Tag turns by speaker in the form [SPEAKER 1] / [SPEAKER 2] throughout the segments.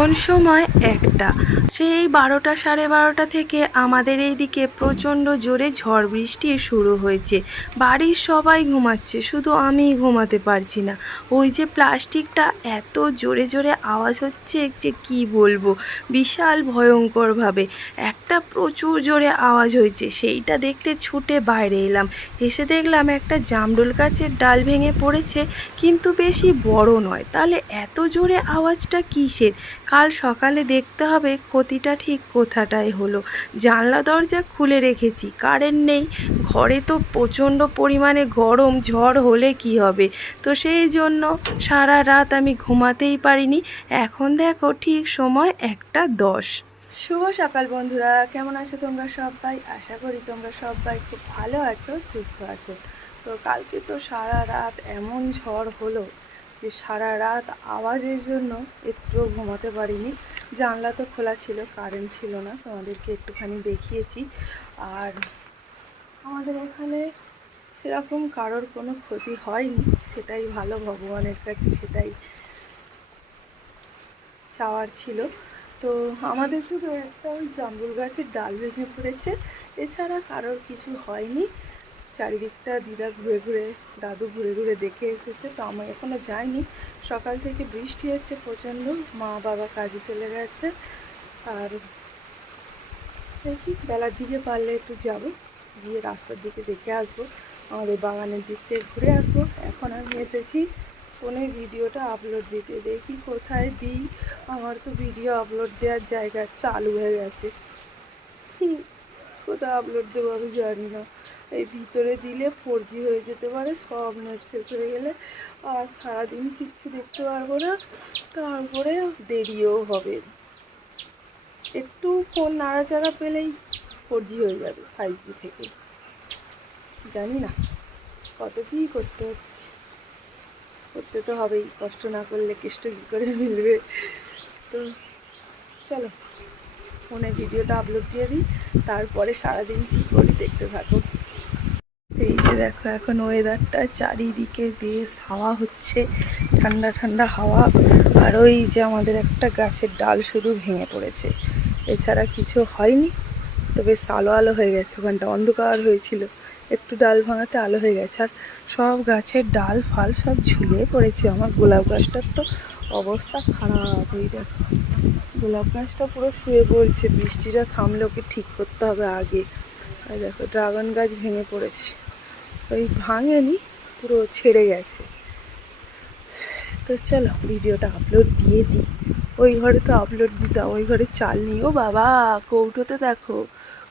[SPEAKER 1] এখন সময় একটা। সেই বারোটা সাড়ে বারোটা থেকে আমাদের এই দিকে প্রচণ্ড জোরে ঝড় বৃষ্টি শুরু হয়েছে। বাড়ির সবাই ঘুমাচ্ছে, শুধু আমি ঘুমাতে পারছি না। ওই যে প্লাস্টিকটা এত জোরে জোরে আওয়াজ হচ্ছে যে কি বলব? বিশাল ভয়ঙ্করভাবে। একটা প্রচুর জোরে আওয়াজ হয়েছে। সেইটা দেখতে ছুটে বাইরে এলাম। এসে দেখলাম একটা জামরুল গাছের ডাল ভেঙে পড়েছে, কিন্তু বেশি বড় নয়। তাহলে এত জোরে আওয়াজটা কিসের? কাল সকালে দেখতে হবে ক্ষতিটা ঠিক কোথাটায় হলো। জানলা দরজা খুলে রেখেছি। কারেন্ট নেই। ঘরে তো প্রচণ্ড পরিমাণে গরম, ঝড় হলে কি হবে? তো সেই জন্য সারা রাত আমি ঘুমাতেই পারিনি। এখন দেখো ঠিক সময় একটা দশ। শুভ সকাল বন্ধুরা, কেমন আছো তোমরা সবাই? আশা করি তোমরা সবাই খুব ভালো আছো, সুস্থ আছো। তো কালকে তো সারা রাত এমন ঝড় হলো যে সারা রাত আওয়াজের জন্য একটুও ঘুমাতে পারিনি। জানলা তো খোলা ছিল কারেন্ট ছিল না, তোমাদেরকে একটুখানি দেখিয়েছি। আর আমাদের এখানে সেরকম কারোর কোনো ক্ষতি হয়নি, সেটাই ভালো, ভগবানের কাছে সেটাই চাওয়ার ছিল। তো আমাদের শুধু একটা ওই জাম্বুল গাছের ডাল ভেঙে পড়েছে। এছাড়া কারোর কিছু হয়নি। চারিদিকটা দিদা ঘুরে ঘুরে, দাদু ঘুরে ঘুরে দেখে এসেছে, তো আমি এখনও যাইনি। সকাল থেকে বৃষ্টি হচ্ছে প্রচণ্ড, মা বাবা কাজে চলে গেছে। আর দেখি, বেলার দিকে পারলে একটু যাব, গিয়ে রাস্তার দিকে দেখে আসব। আমাদের বাগানের দিক থেকে ঘুরে আসব। এখন আমি এসেছি ফোনে ভিডিওটা আপলোড দিতে। দেখি কোথায় দিই। আমার তো ভিডিও আপলোড দেওয়ার জায়গা চালু হয়ে গেছে। কোথায় আপলোড দেবো আমি জানি না। এই ভিতরে দিলে ফোর জি হয়ে যেতে পারে, সব নেট শেষ হয়ে গেলে আর সারাদিন কিচ্ছু দেখতে পারব না। তারপরে দেরিও হবে। একটু ফোন নাড়াচাড়া পেলেই ফোর জি হয়ে যাবে ফাইভ জি থেকে। জানি না, কত কী করতে হচ্ছে। করতে তো হবেই, কষ্ট না করলে কেষ্ট কী করে মিলবে? তো চলো, ফোনে ভিডিওটা আপলোড দিয়ে দিই, তারপরে সারাদিন কী করি দেখতে থাকো। এই যে দেখো, এখন ওয়েদারটা চারিদিকে বেশ হাওয়া হচ্ছে, ঠান্ডা ঠান্ডা হাওয়া, আর ওই যে আমাদের একটা গাছের ডাল শুধু ভেঙে পড়েছে। এছাড়া কিছু হয়নি তো বেশ আলো আলো হয়ে গেছে, ওখানটা অন্ধকার হয়েছিল। একটু ডাল ভাঙাতে আলো হয়ে গেছে, আর সব গাছের ডাল ফাল সব ঝুলে পড়েছে আমার। গোলাপ গাছটার তো অবস্থা খারাপ, এই দেখো। গোলাপ গাছটা পুরো শুয়ে পড়ছে, বৃষ্টিটা থামলে ওকে ঠিক করতে হবে আগে। আর দেখো, ড্রাগন গাছ ভেঙে পড়েছে। ওই ভাঙেনি, পুরো ছেড়ে গেছে। তো চলো, ভিডিওটা আপলোড দিয়ে দিই। ওই ঘরে তো আপলোড দিতাম, ওই ঘরে চাল নিও বাবা, কৌটোতে দেখো।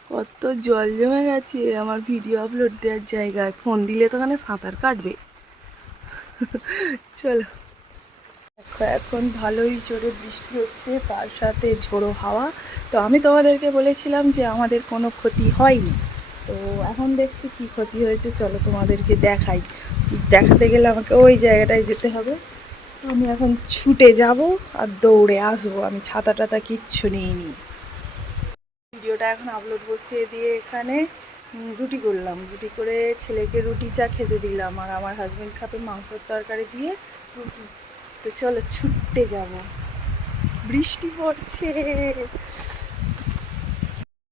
[SPEAKER 1] কত জল জমে গেছে, আমার ভিডিও আপলোড দেওয়ার জায়গায়। ফোন দিলে তো ওখানে সাঁতার কাটবে। চলো। দেখো, এখন ভালোই জোরে বৃষ্টি হচ্ছে, তার সাথে ঝোড়ো হাওয়া। তো আমি তোমাদেরকে বলেছিলাম যে আমাদের কোনো ক্ষতি হয়নি। তো এখন দেখছি কি ক্ষতি হয়েছে, চলো তোমাদেরকে দেখাই। দেখাতে গেলে আমাকে ওই জায়গাটায় যেতে হবে। আমি এখন ছুটে যাব আর দৌড়ে আসব। আমি ছাতা টাতা কিচ্ছু নিইনি। ভিডিওটা এখন আপলোড বসিয়ে দিয়ে এখানে রুটি করলাম। রুটি করে ছেলেকে রুটি চা খেতে দিলাম আর আমার হাজব্যান্ড খাবে মাংসের তরকারি দিয়ে রুটি। তো চলো ছুটতে যাব। বৃষ্টি পড়ছে।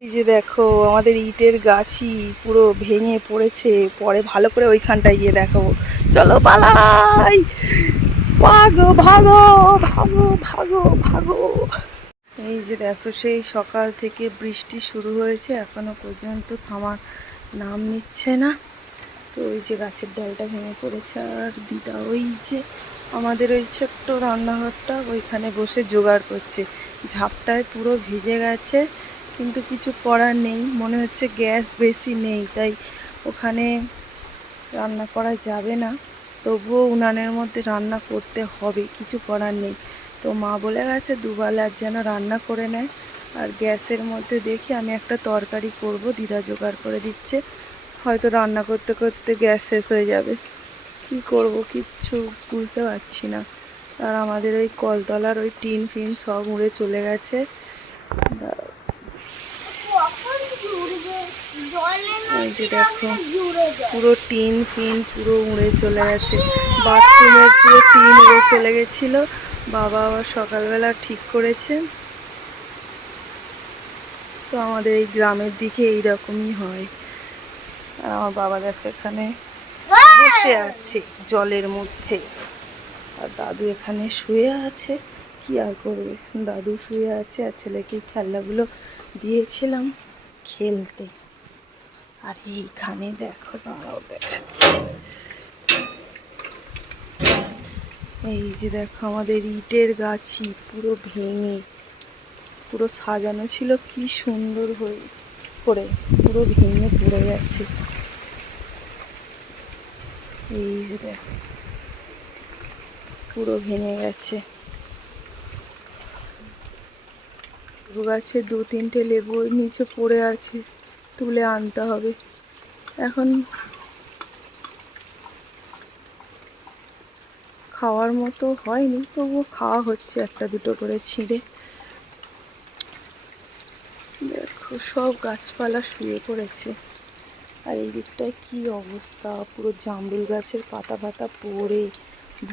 [SPEAKER 1] এই যে দেখো, আমাদের ইটের গাছই পুরো ভেঙে পড়েছে। পরে ভালো করে ওইখানটায় গিয়ে দেখাবো। চলো পালাই! ভাগো ভাগো ভাগো ভাগো ভাগো। এই যে দেখো, সেই সকাল থেকে বৃষ্টি শুরু হয়েছে, এখনও পর্যন্ত থামার নাম নিচ্ছে না। তো ওই যে গাছের ডালটা ভেঙে পড়েছে, আর দিদা ওই যে আমাদের ওই ছোট্ট রান্নাঘরটা ওইখানে বসে জোগাড় করছে। ঝাপটায় পুরো ভিজে গেছে, কিন্তু কিছু করার নেই, মনে হচ্ছে গ্যাস বেশি নেই, তাই ওখানে রান্না করা যাবে না। তবুও উনানের মধ্যে রান্না করতে হবে, কিছু করার নেই। তো মা বলে গেছে দুবেলার যেন রান্না করে নেয়। আর গ্যাসের মধ্যে দেখি আমি একটা তরকারি করব, দিদা জোগাড় করে দিচ্ছে। হয়তো রান্না করতে করতে গ্যাস শেষ হয়ে যাবে। কি করব কিচ্ছু বুঝতে পারছি না। আর আমাদের ওই কলতলার ওই টিন ফিন সব উড়ে চলে গেছে। এই যে দেখো, পুরো টিন ফিন পুরো উড়ে চলে গেছে। বাথরুমের পুরো টিন উড়ে চলে গেছিল। বাবা আবার সকালবেলা ঠিক করেছেন তো আমাদের এই গ্রামের দিকে এইরকমই হয়। আর আমার বাবা দেখো এখানে বসে আছে জলের মধ্যে। আর দাদু এখানে শুয়ে আছে। কি আর করবে? দাদু শুয়ে আছে আর ছেলেকে খেলনাগুলো দিয়েছিলাম খেলতে। আর এইখানে দেখো দাঁড়াও দেখাচ্ছি। এই যে দেখো আমাদের ইটের গাছি, পুরো ভেঙে, পুরো সাজানো ছিল, কি সুন্দর হয়ে করে, পুরো ভেঙে পড়ে গেছে। এই যে দেখো, পুরো ভেঙে গেছে। লেবু গাছে দু তিনটে লেবু নিচে পড়ে আছে, তুলে আনতে হবে। এখন খাওয়ার মতো হয়নি, তবুও খাওয়া হচ্ছে একটা দুটো করে ছিঁড়ে। দেখো, সব গাছপালা শুয়ে পড়েছে। আর এই দিকটায় কী অবস্থা? পুরো জামরুল গাছের পাতা পাতা পড়ে,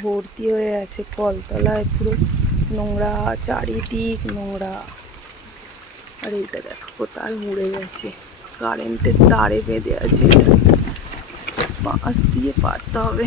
[SPEAKER 1] ভর্তি হয়ে আছে, কলতলায় পুরো নোংরা, চারিদিক নোংরা। আর এইটা দেখো, কোথায় মুড়ে গেছে। কারেন্টের তারে বেঁধে আছে বাঁশ দিয়ে পারতে হবে।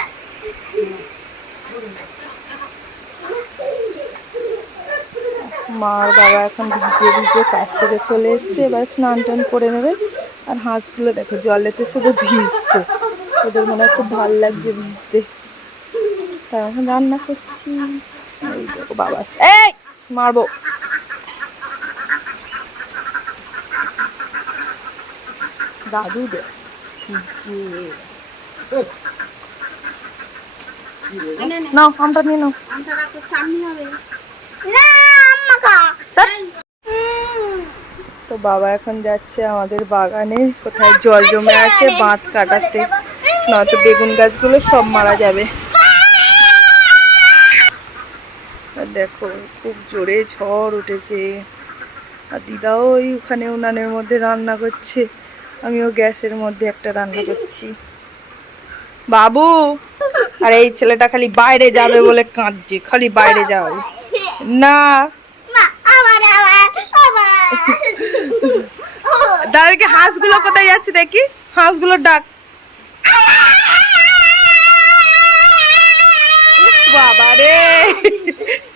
[SPEAKER 1] মা আর বাবা এখন ভিজে ভিজে কাছ থেকে চলে এসছে এবার স্নান টান করে নেবে। আর হাঁসগুলো দেখো জলেতে শুধু ভিজছে। ওদের মনে হয় খুব ভালো লাগছে ভিজতে। তাই এখন রান্না করছি। এই দেখো বাবা। এই মারবো। দাদু দে ভিজে নাও আমটা নিয়ে নাও। তো বাবা এখন যাচ্ছে আমাদের বাগানে, কোথায় জল জমে আছে, বাঁধ কাটাতে। নয়তো বেগুন গাছগুলো সব মারা যাবে। দেখো, খুব জোরে ঝড় উঠেছে। আর দিদাও ওই ওখানে উনানের মধ্যে রান্না করছে। আমিও গ্যাসের মধ্যে একটা রান্না করছি। বাবু, আর এই ছেলেটা খালি বাইরে যাবে বলে কাঁদছে, খালি বাইরে যাবে না দাদাকে হাঁসগুলো কোথায় যাচ্ছে দেখি? হাঁসগুলো ডাক। বাবা রে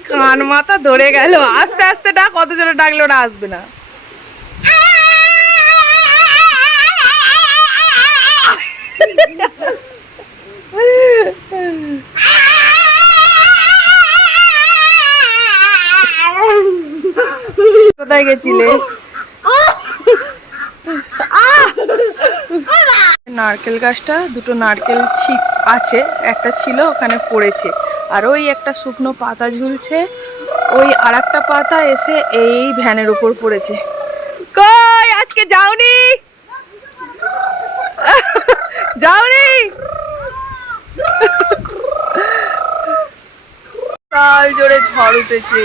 [SPEAKER 1] কান মাথা ধরে গেল। আস্তে আস্তে ডাক, অত জোরে ডাকলে ওটা আসবে না। কোথায় গেছিলে নারকেল গাছটা, দুটো নারকেল ছি আছে, একটা ছিল, ওখানে পড়েছে। আর ওই একটা শুকনো পাতা ঝুলছে, ওই আর পাতা এসে এই ভ্যানের উপর পড়েছে। কই, আজকে যাওনি? যাওনি? কাল জোরে ঝড় উঠেছে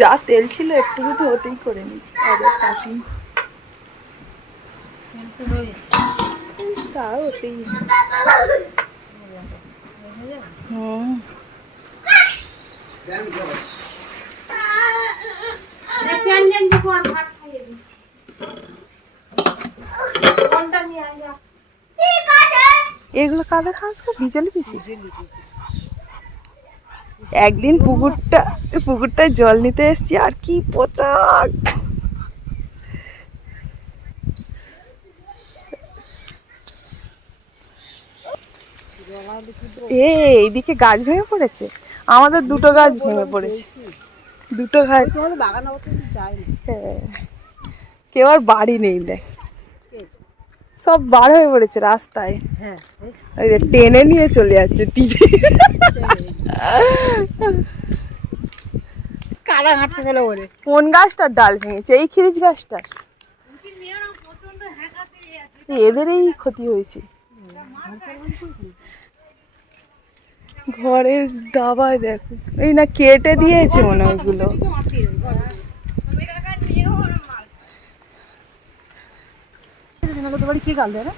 [SPEAKER 1] যা তেল ছিল, একটু তো ওতেই করে নিচ্ছি আবার কাটি তা ওতেই। হুম। এগুলো কাদের গো? ভিজালি পিসি? একদিন পুকুরটা পুকুরটায় জল নিতে এসেছি আর কি পচা এ এইদিকে গাছ ভেঙে পড়েছে? আমাদের দুটো গাছ ভেঙে পড়েছে। দুটো
[SPEAKER 2] গাছ। বাগান
[SPEAKER 1] হ্যাঁ। কেউ আর বাড়ি নেই দেখ। সব বার হয়ে পড়েছে রাস্তায়।
[SPEAKER 2] হ্যাঁ
[SPEAKER 1] ওই যে টেনে নিয়ে চলে যাচ্ছে দিদি
[SPEAKER 2] কাদা ঘাটতে ছিল বলে।
[SPEAKER 1] কোন গাছটার ডাল ভেঙেছে? এই খিরিচ গাছটার। এদের এই ক্ষতি হয়েছে। ঘরের দাবায় দেখো। এই না কেটে দিয়েছে মনে হয় ওইগুলো
[SPEAKER 2] বাড়ি কি গাল দেয় না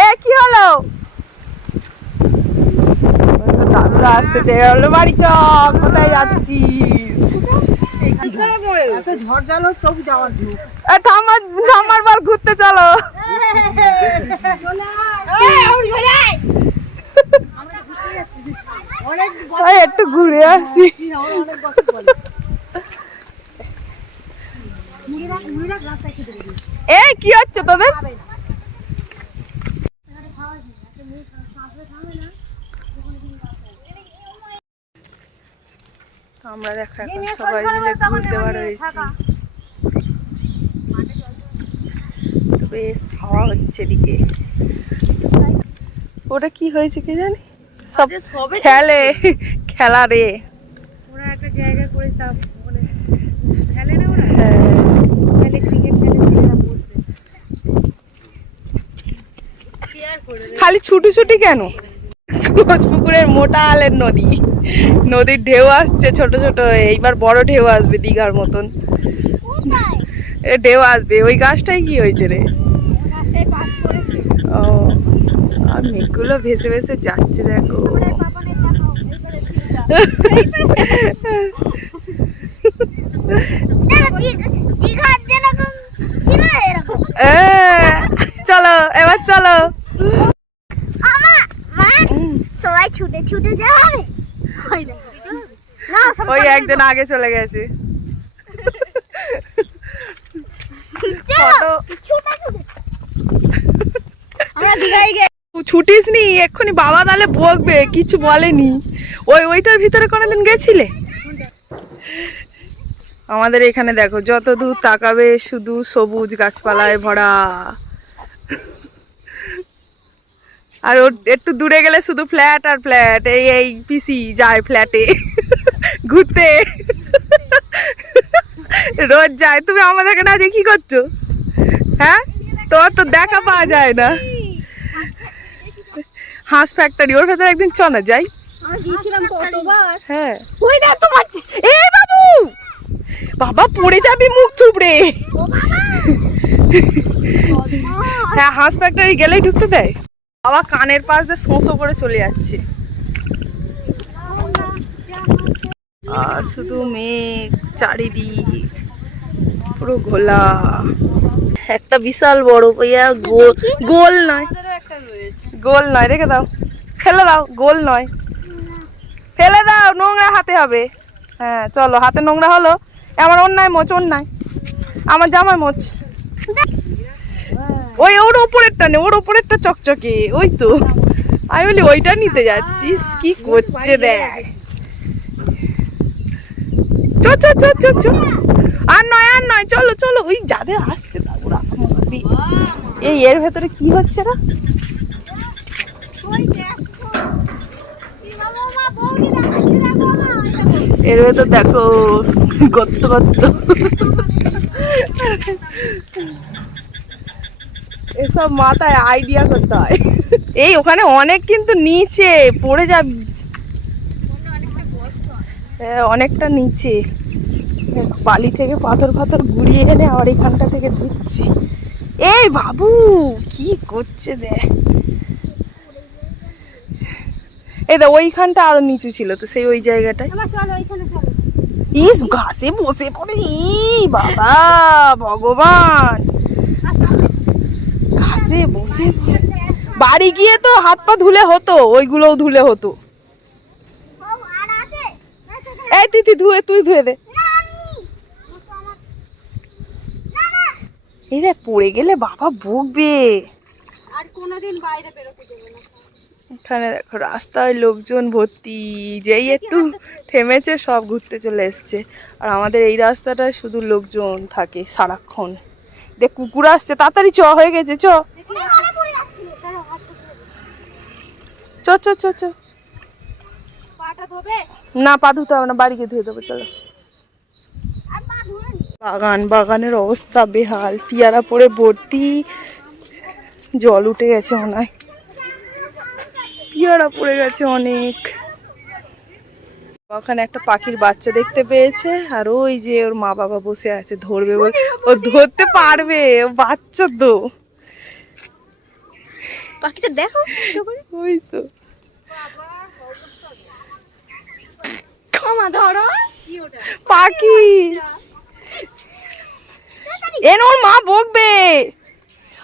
[SPEAKER 1] এ কি হলো? ওই তো দাদুরা আসতে চেয়ে হলো বাড়ি চ কোথায় যাচ্ছিস?
[SPEAKER 2] এত ঝড় জল হচ্ছে তবু যাওয়ার ঝুঁক।
[SPEAKER 1] এ, ঠাম্মা ঠাম্মার বার ঘুরতে চলো। একটু ঘুরে আসি। এই কি হচ্ছে তোদের? আমরা দেখো এখন সবাই মিলে ঘুরতে বার হয়েছি তো বেশ হাওয়া হচ্ছে এদিকে। ওটা কি হয়েছে কি জানি? সব খেলে খেলা রে।
[SPEAKER 2] ওরা একটা জায়গা করে তা মানে খেলে না ওরা?
[SPEAKER 1] হ্যাঁ।
[SPEAKER 2] খেলে ক্রিকেট খেলে ছেলেরা বসবে।
[SPEAKER 1] খালি ছুটি ছুটি কেন? কোচপুকুরের মোটা আলের নদী। নদীর ঢেউ আসছে ছোট ছোট এইবার বড় ঢেউ আসবে দীঘার মতন। এ ঢেউ আসবে ওই গাছটাই কি হয়েছে রে? ও আর মেঘগুলো ভেসে ভেসে যাচ্ছে দেখো। চলো এবার চলো।
[SPEAKER 3] সবাই ছুটে ছুটে যাবে।
[SPEAKER 1] ওই একজন আগে চলে গেছে। ছুটিস নি এক্ষুনি বাবা তাহলে বকবে, কিছু বলেনি। ওই ওইটার ভিতরে কোনোদিন গেছিলে? আমাদের এখানে দেখো, যত দূর তাকাবে শুধু সবুজ গাছপালায় ভরা। আর ওর একটু দূরে গেলে শুধু ফ্ল্যাট আর ফ্ল্যাট এই এই পিসি যায় ফ্ল্যাটে। ঘুরতে। রোজ যায়। তুমি আমাদের এখানে আজকে কি করছ? হ্যাঁ? তোমার তো দেখা পাওয়া যায় না। হাঁস ফ্যাক্টরি ওর ভেতরে একদিন চ না যাই। হ্যাঁ।
[SPEAKER 3] ওই দেখ তোমার চে-
[SPEAKER 1] বাবু! বাবা পড়ে যাবি মুখ থুবড়ে। হ্যাঁ হাঁস ফ্যাক্টরি গেলেই ঢুকতে দেয়। বাবা কানের পাশ দিয়ে শোঁসো করে চলে যাচ্ছে। আর শুধু মেঘ, চারিদিক, পুরো ঘোলা। একটা বিশাল বড় ইয়া, গোল গোল নয়। গোল নয়, রেখে দাও। ফেলে দাও, গোল নয়। ফেলে দাও, নোংরা হাতে হবে। হ্যাঁ চলো, হাতে নোংরা হলো। আমার অন্যায় মোচ, অন্যায়। আমার জামায় মোচ। ওই ওর ওপরেরটা নে, ওর ওপরেরটা চকচকে, ওই তো। আমি বলি, ওইটা নিতে যাচ্ছিস? কি করছে দেখ। চ চ চ চ চ। আর নয় আর নয়, চলো চলো, ওই যাদের আসছে না, ওরা এই, এর ভেতরে কি হচ্ছে না এর ভেতর দেখো, গত্ত গত্ত। এসব মাথায় আইডিয়া করতে হয়। এই ওখানে অনেক কিন্তু নিচে পড়ে যাবি। হ্যাঁ, অনেকটা নিচে। বালি থেকে পাথর পাথর ঘুরিয়ে এনে আবার এখানটা থেকে ধুচ্ছি। এই বাবু কি করছে দেখ। এই দেখ ওইখানটা আরও নিচু ছিল তো সেই ওই জায়গাটায়। ইস ঘাসে বসে পড়ে। ই বাবা ভগবান। ঘাসে বসে। বাড়ি গিয়ে তো হাত পা ধুলে হতো ওইগুলোও ধুলে হতো। এই তিথি ধুয়ে তুই ধুয়ে দে। এই রে পড়ে গেলে বাবা বকবে।
[SPEAKER 3] আর কোনোদিন বাইরে বেরোতে দেবে না।
[SPEAKER 1] এখানে দেখো রাস্তায় লোকজন ভর্তি। যেই একটু থেমেছে সব ঘুরতে চলে এসছে। আর আমাদের এই রাস্তাটায় শুধু লোকজন থাকে সারাক্ষণ। দেখ কুকুর আসছে তাড়াতাড়ি চ হয়ে গেছে চ। চ চ চ চ। না, পা ধুতে হবে না বাড়িকে ধুয়ে দেবো, চলো। বাগান, বাগানের অবস্থা বেহাল, পিয়ারা পড়ে ভর্তি, জল উঠে গেছে হয় পিয়ারা পড়ে গেছে অনেক। ওখানে একটা পাখির বাচ্চা দেখতে পেয়েছে, আর ওই যে ওর মা বাবা বসে আছে, ধরবে বলে। ও ধরতে পারবে বাচ্চা তো।
[SPEAKER 3] পাখিটা দেখো
[SPEAKER 1] ওই তো।
[SPEAKER 3] ক্ষমা ধরো।
[SPEAKER 1] পাখি। এন ওর মা বকবে।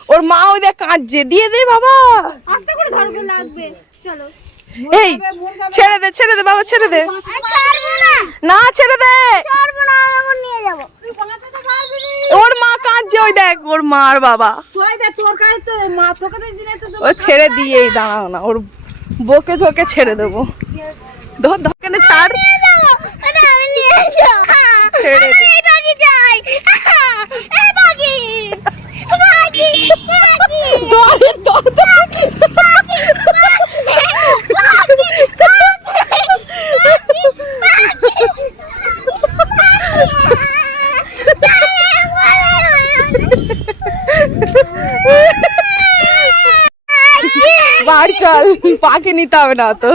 [SPEAKER 1] ওর মা ওই দেখ কাঁদছে। দিয়ে দে বাবা।
[SPEAKER 3] আস্তে করে ধরো লাগবে। চলো।
[SPEAKER 1] এই ছেড়ে দে ছেড়ে দে বাবা ছেড়ে দে।
[SPEAKER 3] না।
[SPEAKER 1] ছেড়ে দে। ওর মা কাঁদছে ওই দেখ ওর মা আর বাবা
[SPEAKER 2] তোর কাছে তো মা তোকে তো
[SPEAKER 1] ও ছেড়ে দিয়েই দাঁড়াও না ওর বকে ধোকে ছেড়ে দেবো। ধর ধর ছাড়
[SPEAKER 3] এটা আমি নিয়ে যাব
[SPEAKER 1] ছেড়ে দে।
[SPEAKER 3] এই পাখি যাই এই পাখি পাখি পাখি
[SPEAKER 1] ধর, ধর, ধর। বাড়ি পাখি নিতে হবে না তো।